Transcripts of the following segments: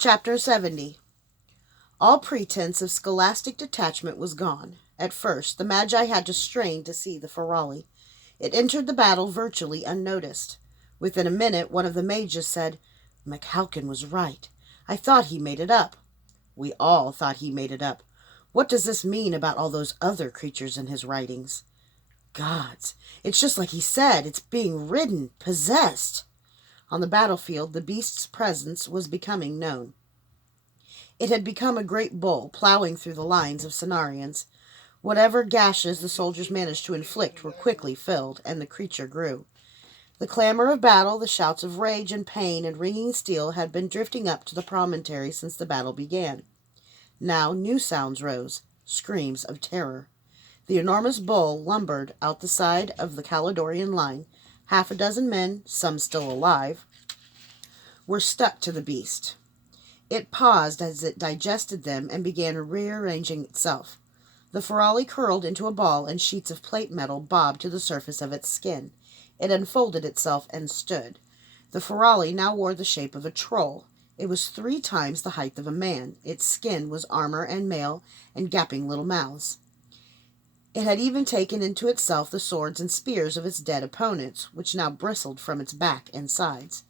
Chapter 70. All pretense of scholastic detachment was gone. At first, the Magi had to strain to see the ferrari. It entered the battle virtually unnoticed. Within a minute, one of the mages said, "McHalkin was right. I thought he made it up." We all thought he made it up. What does this mean about all those other creatures in his writings? Gods, it's just like he said. It's being ridden, possessed. On the battlefield, the beast's presence was becoming known. It had become a great bull, plowing through the lines of Cenarians. Whatever gashes the soldiers managed to inflict were quickly filled, and the creature grew. The clamor of battle, the shouts of rage and pain and ringing steel had been drifting up to the promontory since the battle began. Now new sounds rose, screams of terror. The enormous bull lumbered out the side of the Caledonian line. Half a dozen men, some still alive, were stuck to the beast. It paused as it digested them and began rearranging itself. The ferrari curled into a ball, and sheets of plate metal bobbed to the surface of its skin. It unfolded itself and stood. The ferrari now wore the shape of a troll. It was 3 times the height of a man. Its skin was armor and mail and gaping little mouths. It had even taken into itself the swords and spears of its dead opponents, which now bristled from its back and sides.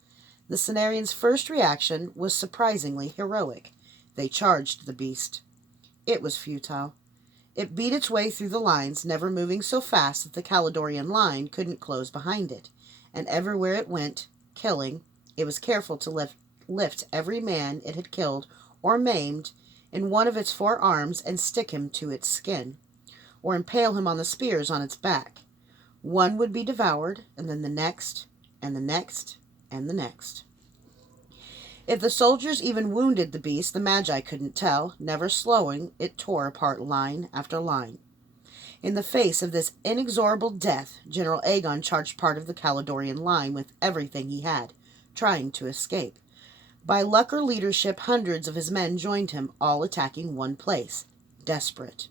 The Cenarians' first reaction was surprisingly heroic. They charged the beast. It was futile. It beat its way through the lines, never moving so fast that the Caledonian line couldn't close behind it. And everywhere it went, killing, it was careful to lift every man it had killed or maimed in one of its 4 arms and stick him to its skin, or impale him on the spears on its back. One would be devoured, and then the next, and the next, and the next. If the soldiers even wounded the beast, the Magi couldn't tell. Never slowing, it tore apart line after line. In the face of this inexorable death, General Aegon charged part of the Caledonian line with everything he had, trying to escape. By luck or leadership, hundreds of his men joined him, all attacking one place, desperate.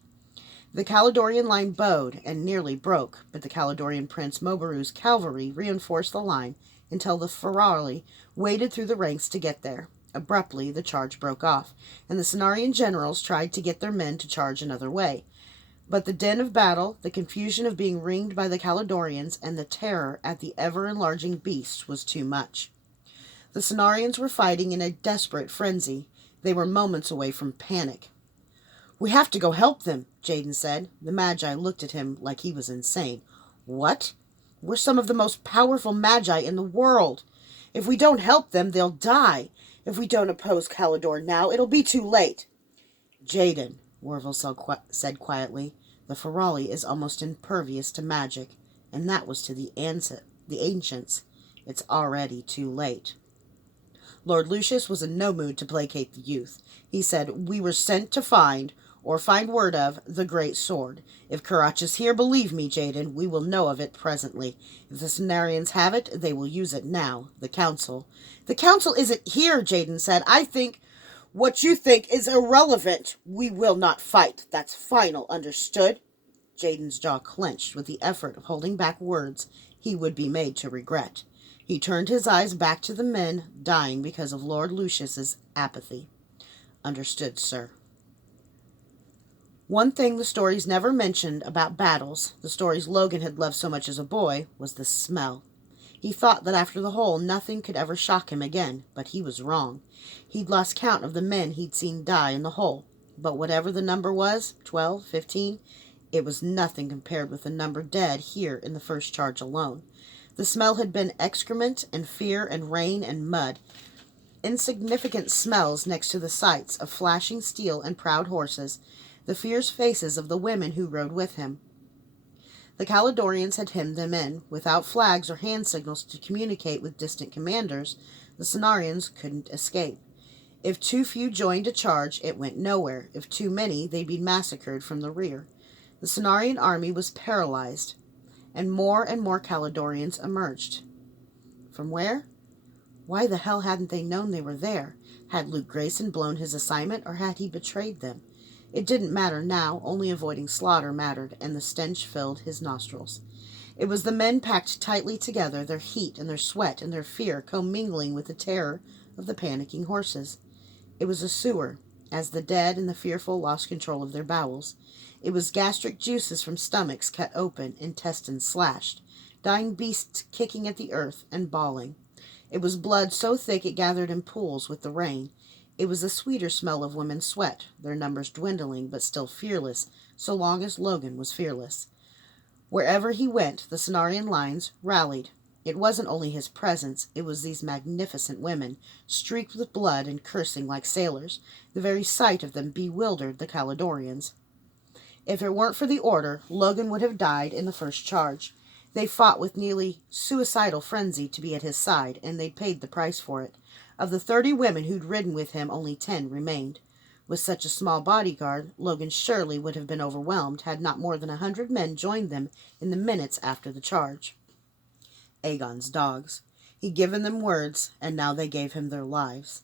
The Caledonian line bowed and nearly broke, but the Caledonian Prince Moburu's cavalry reinforced the line until the ferrari waded through the ranks to get there. Abruptly, the charge broke off, and the Cenarian generals tried to get their men to charge another way. But the din of battle, the confusion of being ringed by the Caledonians, and the terror at the ever-enlarging beast was too much. The Cenarians were fighting in a desperate frenzy. They were moments away from panic. "We have to go help them," Jaden said. The Magi looked at him like he was insane. "What? We're some of the most powerful Magi in the world. If we don't help them, they'll die. If we don't oppose Caledor now, it'll be too late." "Jaden," Warville said quietly, "the ferrari is almost impervious to magic, and that was to the ancients. It's already too late." Lord Lucius was in no mood to placate the youth. He said, "We were sent to find word of, the great sword. If Karach is here, believe me, Jaden, we will know of it presently. If the Cenarians have it, they will use it now. The council—" "The council isn't here," Jaden said. "I think what you think is irrelevant. We will not fight. That's final, understood?" Jaden's jaw clenched with the effort of holding back words he would be made to regret. He turned his eyes back to the men dying because of Lord Lucius's apathy. "Understood, sir." One thing the stories never mentioned about battles, the stories Logan had loved so much as a boy, was the smell. He thought that after the hole nothing could ever shock him again, but he was wrong. He'd lost count of the men he'd seen die in the hole, but whatever the number was, 12, 15, it was nothing compared with the number dead here in the first charge alone. The smell had been excrement and fear and rain and mud, insignificant smells next to the sights of flashing steel and proud horses, the fierce faces of the women who rode with him. The Caledonians had hemmed them in. Without flags or hand signals to communicate with distant commanders, the Cenarians couldn't escape. If too few joined a charge, it went nowhere. If too many, they'd be massacred from the rear. The Cenarian army was paralyzed, and more Caledonians emerged. From where? Why the hell hadn't they known they were there? Had Luke Grayson blown his assignment, or had he betrayed them? It didn't matter now, only avoiding slaughter mattered, and the stench filled his nostrils. It was the men packed tightly together, their heat and their sweat and their fear commingling with the terror of the panicking horses. It was a sewer, as the dead and the fearful lost control of their bowels. It was gastric juices from stomachs cut open, intestines slashed, dying beasts kicking at the earth and bawling. It was blood so thick it gathered in pools with the rain. It was the sweeter smell of women's sweat, their numbers dwindling but still fearless, so long as Logan was fearless. Wherever he went, the Cenarian lines rallied. It wasn't only his presence, it was these magnificent women, streaked with blood and cursing like sailors. The very sight of them bewildered the Caledonians. If it weren't for the order, Logan would have died in the first charge. They fought with nearly suicidal frenzy to be at his side, and they'd paid the price for it. Of the 30 women who'd ridden with him, only 10 remained. With such a small bodyguard, Logan surely would have been overwhelmed had not more than 100 men joined them in the minutes after the charge. Aegon's dogs. He'd given them words, and now they gave him their lives.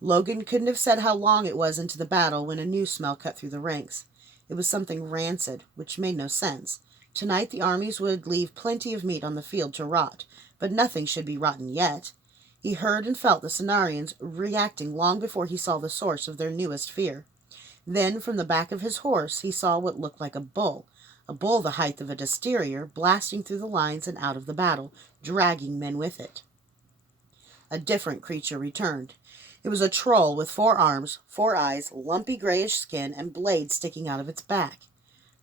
Logan couldn't have said how long it was into the battle when a new smell cut through the ranks. It was something rancid, which made no sense. Tonight the armies would leave plenty of meat on the field to rot, but nothing should be rotten yet. He heard and felt the Cenarians reacting long before he saw the source of their newest fear. Then, from the back of his horse, he saw what looked like a bull the height of a destrier, blasting through the lines and out of the battle, dragging men with it. A different creature returned. It was a troll with 4 arms, 4 eyes, lumpy grayish skin, and blades sticking out of its back.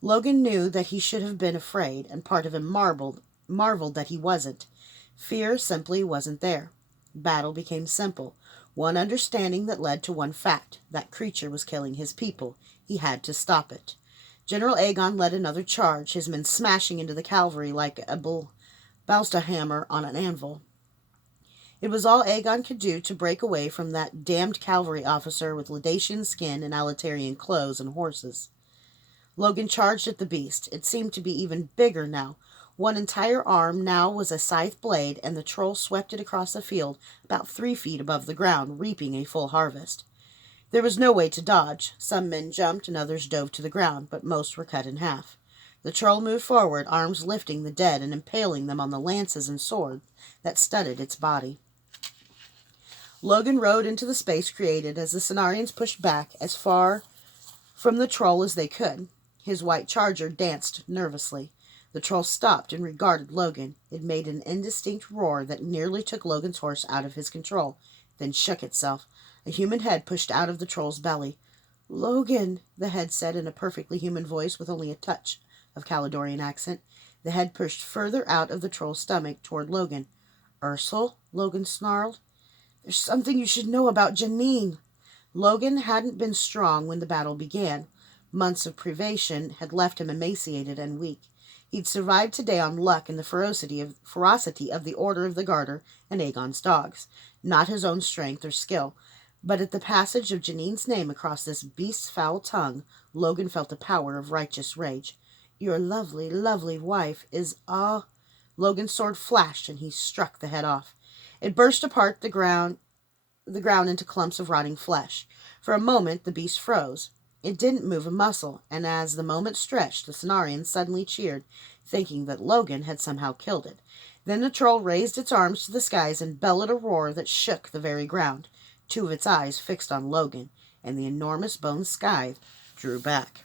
Logan knew that he should have been afraid, and part of him marveled that he wasn't. Fear simply wasn't there. Battle became simple. One understanding that led to one fact. That creature was killing his people. He had to stop it. General Aegon led another charge, his men smashing into the cavalry like a bowster hammer on an anvil. It was all Aegon could do to break away from that damned cavalry officer with Ladatian skin and Alitarian clothes and horses. Logan charged at the beast. It seemed to be even bigger now. One entire arm now was a scythe blade, and the troll swept it across the field about 3 feet above the ground, reaping a full harvest. There was no way to dodge. Some men jumped and others dove to the ground, but most were cut in half. The troll moved forward, arms lifting the dead and impaling them on the lances and swords that studded its body. Logan rode into the space created as the Cenarians pushed back as far from the troll as they could. His white charger danced nervously. The troll stopped and regarded Logan. It made an indistinct roar that nearly took Logan's horse out of his control, then shook itself. A human head pushed out of the troll's belly. "Logan," the head said in a perfectly human voice with only a touch of Caledonian accent. The head pushed further out of the troll's stomach toward Logan. "Ursel," Logan snarled. "There's something you should know about Janine." Logan hadn't been strong when the battle began. Months of privation had left him emaciated and weak. He'd survived today on luck and the ferocity of the Order of the Garter and Aegon's dogs, not his own strength or skill. But at the passage of Janine's name across this beast's foul tongue, Logan felt the power of righteous rage. "Your lovely, lovely wife is ah—" Logan's sword flashed, and he struck the head off. It burst apart the ground into clumps of rotting flesh. For a moment the beast froze. It didn't move a muscle, and as the moment stretched, the Cenarians suddenly cheered, thinking that Logan had somehow killed it. Then the troll raised its arms to the skies and bellowed a roar that shook the very ground. 2 of its eyes fixed on Logan, and the enormous bone scythe drew back.